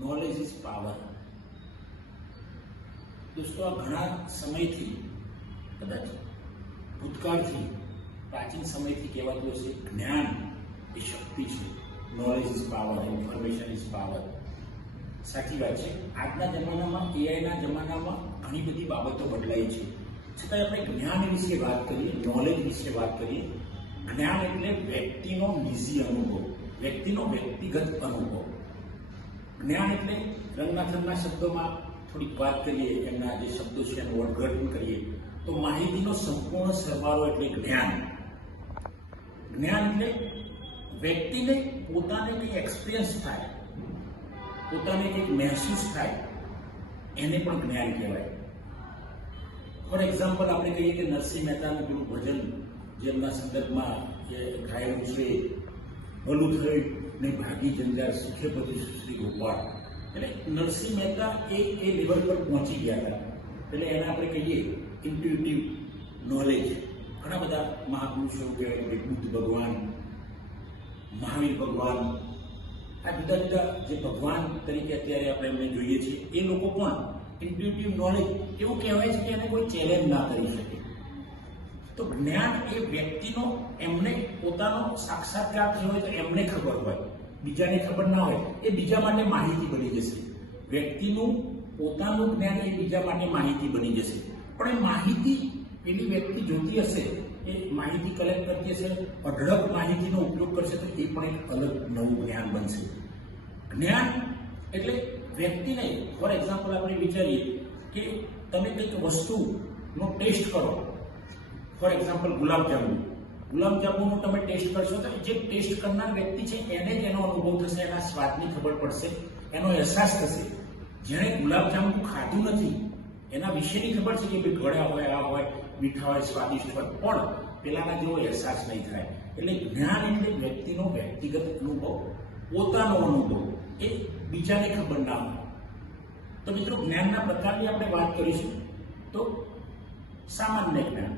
Knowledge is power. દોસ્તો, આ ઘણા સમયથી, કદાચ ભૂતકાળથી, પ્રાચીન સમયથી કહેવાતું હશે, જ્ઞાન એ શક્તિ છે. Knowledge is power, information is power. સાચી વાત છે. આજના જમાનામાં, એઆઈના જમાનામાં ઘણી બધી બાબતો બદલાઈ છે. છતાં આપણે જ્ઞાન વિશે વાત કરીએ, નોલેજ વિશે વાત કરીએ. જ્ઞાન એટલે વ્યક્તિનો નિજી અનુભવ, વ્યક્તિનો વ્યક્તિગત અનુભવ. જ્ઞાન એટલે રંગનાથનના શબ્દોમાં થોડીક વાત કરીએ, એમના જે શબ્દો છે એનું અર્થઘટન કરીએ તો માહિતીનો સંપૂર્ણ સરવાળો એટલે જ્ઞાન. જ્ઞાન એટલે વ્યક્તિને પોતાને કંઈ એક્સપિરિયન્સ થાય, પોતાને કંઈક મહેસૂસ થાય, એને પણ જ્ઞાન કહેવાય. ફોર એક્ઝામ્પલ આપણે કહીએ કે નરસિંહ મહેતાનું પેલું ભજન જેમના સંદર્ભમાં જે ગાયેલું છે, ભલું થયું ને ભાગી જંજાર સુખે બધી શ્રી ગોપાળ. એટલે નરસિંહ મહેતા એ લેવલ પર પહોંચી ગયા હતા. એટલે એને આપણે કહીએ ઇન્ટ્યુટિવ નોલેજ. ઘણા બધા મહાપુરુષો કહેવાય, બુદ્ધ ભગવાન, મહાવીર ભગવાન, આ જુદા જુદા જે ભગવાન તરીકે અત્યારે આપણે એમને જોઈએ છીએ, એ લોકો પણ ઇન્ટ્યુટિવ નોલેજ એવું કહેવાય છે કે એને કોઈ ચેલેન્જ ના કરી શકે. તો જ્ઞાન એ વ્યક્તિનો, એમને પોતાનો સાક્ષાત્કાર થયો હોય તો એમને ખબર હોય, બીજાને ખબર ના હોય, એ બીજા માટે માહિતી બની જશે. વ્યક્તિનું પોતાનું જ્ઞાન એ બીજા માટે માહિતી બની જશે. પણ એ માહિતી પેલી વ્યક્તિ જોતી હશે, એ માહિતી કલેક્ટ કરતી હશે, અઢળક માહિતીનો ઉપયોગ કરશે તો એ પણ એક અલગ નવું જ્ઞાન બનશે. જ્ઞાન એટલે વ્યક્તિને, ફોર એક્ઝામ્પલ આપણે વિચારીએ કે તમે કંઈક વસ્તુનો ટેસ્ટ કરો. ફોર એક્ઝામ્પલ ગુલાબજાંબુનો તમે ટેસ્ટ કરશો તો જે ટેસ્ટ કરનાર વ્યક્તિ છે એને જ એનો અનુભવ થશે, એના સ્વાદની ખબર પડશે, એનો અહેસાસ થશે. જેણે ગુલાબજાંબુ ખાધું નથી એના વિશેની ખબર છે કે ભાઈ ગળ્યા હોય, આ હોય, મીઠા હોય, સ્વાદિષ્ટ હોય, પણ પેલાના જેવો અહેસાસ નહીં થાય. એટલે જ્ઞાન એટલે વ્યક્તિનો વ્યક્તિગત અનુભવ, પોતાનો અનુભવ, એ બીજાને ખબર ના હોય. તો મિત્રો, જ્ઞાનના પ્રકારની આપણે વાત કરીશું. તો સામાન્ય જ્ઞાન,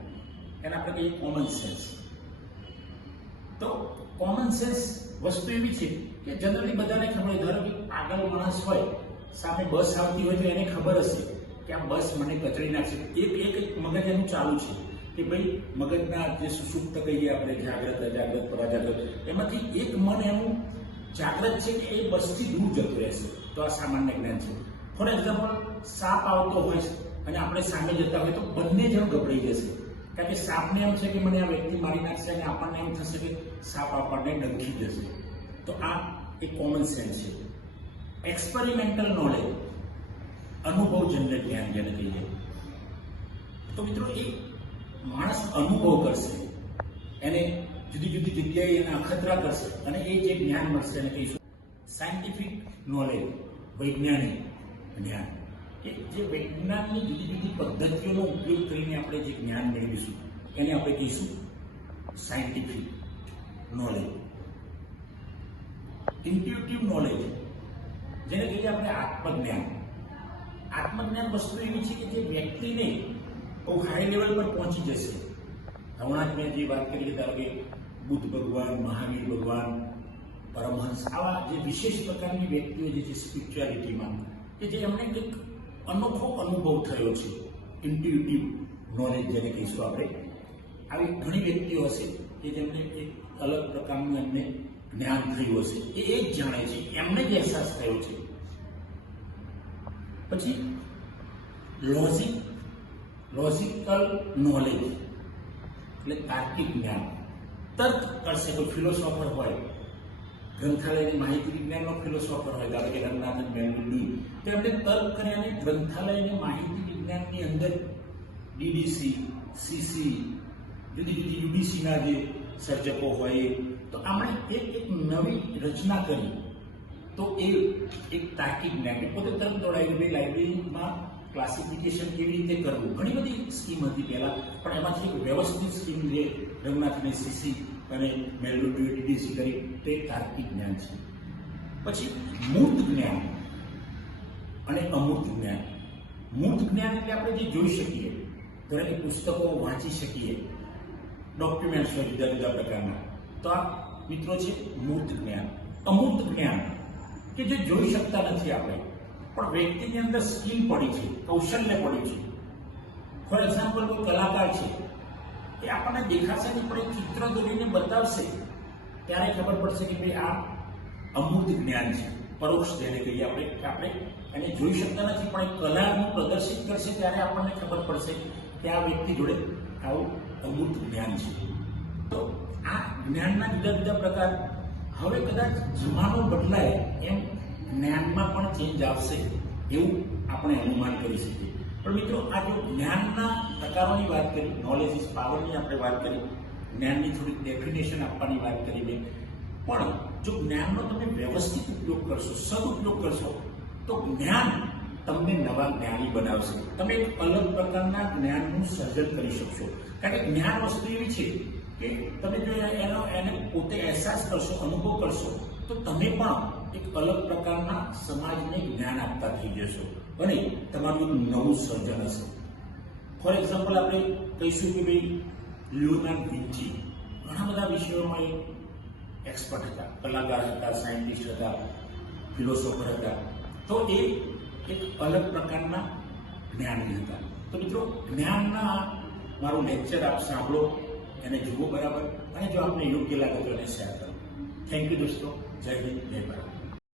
એને આપણે કહીએ કોમન સેન્સ. તો કોમન સેન્સ વસ્તુ એવી છે કે જનરલી બધાને ખબર હોય. ધારો કે આગળ માણસ હોય, સામે બસ આવતી હોય તો એને ખબર હશે કે આ બસ મને કચડી નાખશે. એક મગજ એનું ચાલુ છે કે ભાઈ મગજના જે સુષુપ્ત કહીએ આપણે, જાગ્રત, અજાગ્રત, પરાજાગ્રત, એમાંથી એક મન એનું જાગ્રત છે કે એ બસથી દૂર જતું રહેશે. તો આ સામાન્ય જ્ઞાન છે. ફોર એક્ઝામ્પલ, સાપ આવતો હોય અને આપણે સામે જતા હોય તો બંને જણ ગભરાઈ જશે. કારણ કે સાપને એમ છે કે મને આ વ્યક્તિ મારી નાખશે, અને આપણને એમ થશે કે સાપ આપણને ડંખી જશે. તો આ એક કોમન સેન્સ છે. એક્સપેરિમેન્ટલ નોલેજ, અનુભવજન્ય જ્ઞાન જેને કહીએ. તો મિત્રો, એ માણસ અનુભવ કરશે, એને જુદી જુદી જગ્યાએ એને અખતરા કરશે, અને એ જે જ્ઞાન મળશે એને કહીશું સાયન્ટિફિક નોલેજ, વૈજ્ઞાનિક જ્ઞાન. કે જે વિજ્ઞાનની જુદી જુદી પદ્ધતિઓનો ઉપયોગ કરીને આપણે જે જ્ઞાન મેળવીશું એને આપણે કહીશું સાયન્ટિફિક નોલેજ. ઇન્ટ્યુટિવ નોલેજ, જેને કહીએ આપણે આત્મજ્ઞાન. આત્મજ્ઞાન વસ્તુ એવી છે કે જે વ્યક્તિને બહુ હાઈ લેવલ પર પહોંચી જશે. હમણાં જ મેં જે વાત કરી, ધારો કે બુદ્ધ ભગવાન, મહાવીર ભગવાન, પરમહંસ, આવા જે વિશેષ પ્રકારની વ્યક્તિઓ જે છે સ્પિરિચ્યુઆલિટીમાં, કે જે એમને કંઈક અનોખો અનુભવ થયો છે. ઇન્ટ્યુટિવ નોલેજ જેને કહીશું આપણે. આવી ઘણી વ્યક્તિઓ હશે કે જેમને એક અલગ પ્રકારનું એમને જ્ઞાન થયું હશે, એ જ જાણે છે, એમને જ અહેસાસ થયો છે. પછી લોજિકલ નોલેજ એટલે તાર્કિક જ્ઞાન. તર્ક કરશે. કોઈ ફિલોસોફર હોય, ગ્રંથાલયની માહિતી વિજ્ઞાનનો ફિલોસોફર હોય, ધારો કે રંગનાથન બેનર્જી, તો એમને તર્ક કર્યાને ગ્રંથાલયની માહિતી વિજ્ઞાનની અંદર ડીડીસી, સીસી, જુદી જુદી યુડીસીના જે સર્જકો હોય, તો આપણે એક નવી રચના કરી. તો એ એક તાર્કિક જ્ઞાન, કે પોતે તર્ક દોડાવી કે લાઇબ્રેરીમાં ક્લાસિફિકેશન કેવી રીતે કરવું. ઘણી બધી સ્કીમ હતી પહેલા, પણ એમાંથી એક વ્યવસ્થિત સ્કીમ જે રંગનાથને સીસી અને મેલ્લોડીએ ડીડીસી કરી, તે તાર્કિક જ્ઞાન છે. પછી મૂર્ત જ્ઞાન અને અમૂર્ત જ્ઞાન. મૂર્ત જ્ઞાન એટલે આપણે જે જોઈ શકીએ, ઘણા કે પુસ્તકો વાંચી શકીએ, ડોક્યુમેન્ટ્સ હોય જુદા જુદા પ્રકારના. તો આ મિત્રો છે મૂર્ત જ્ઞાન. અમૂર્ત જ્ઞાન કે જે જોઈ શકતા નથી આપણે, પણ વ્યક્તિની અંદર સ્કિલ પડી છે, કૌશલ્ય પડ્યું છે. ફોર એક્ઝામ્પલ, કોઈ કલાકાર છે, એ આપણને દેખાશે નહીં, પણ એ ચિત્ર દોરીને બતાવશે ત્યારે ખબર પડશે કે ભાઈ આ અમૂર્ત જ્ઞાન છે, પરોક્ષ જેને કહીએ આપણે, કે આપણે એને જોઈ શકતા નથી, પણ એ કલાનું પ્રદર્શિત કરશે ત્યારે આપણને ખબર પડશે કે આ વ્યક્તિ જોડે આવું અમૂર્ત જ્ઞાન છે. તો આ જ્ઞાનના જુદા જુદા પ્રકાર. હવે કદાચ જમાનો બદલાય એમ જ્ઞાનમાં પણ ચેન્જ આવશે એવું આપણે અનુમાન કરી શકીએ. પણ મિત્રો, આ જો જ્ઞાનના પ્રકારોની વાત કરી, નોલેજ ઇઝ પાવરની આપણે વાત કરી, જ્ઞાનની થોડીક ડેફિનેશન આપવાની વાત કરી મેં, પણ જો જ્ઞાનનો તમે વ્યવસ્થિત ઉપયોગ કરશો, સદુપયોગ કરશો, તો જ્ઞાન તમને નવા જ્ઞાની બનાવશે. તમે એક અલગ પ્રકારના જ્ઞાનનું સર્જન કરી શકશો. કારણ કે જ્ઞાન વસ્તુ એવી છે કે તમે જો એને પોતે અહેસાસ કરશો, અનુભવ કરશો, તો તમે પણ એક અલગ પ્રકારના સમાજને જ્ઞાન આપતા થઈ જશો અને તમારું એક નવું સર્જન હશે. ફોર એક્ઝામ્પલ, આપણે કહીશું કે ભાઈ લિયોનાર્ડો વિન્ચી ઘણા બધા વિષયોમાં એ એક્સપર્ટ હતા, કલાકાર હતા, સાયન્ટિસ્ટ હતા, ફિલોસોફર હતા. તો એ એક અલગ પ્રકારના જ્ઞાની હતા. તો મિત્રો, જ્ઞાનના મારું લેક્ચર આપ સાંભળો, એને જુઓ બરાબર, અને જો આપને યોગ્ય લાગે તો એને શેર કરો. થેન્ક યુ દોસ્તો. જય હિન્દ, જય ભારત.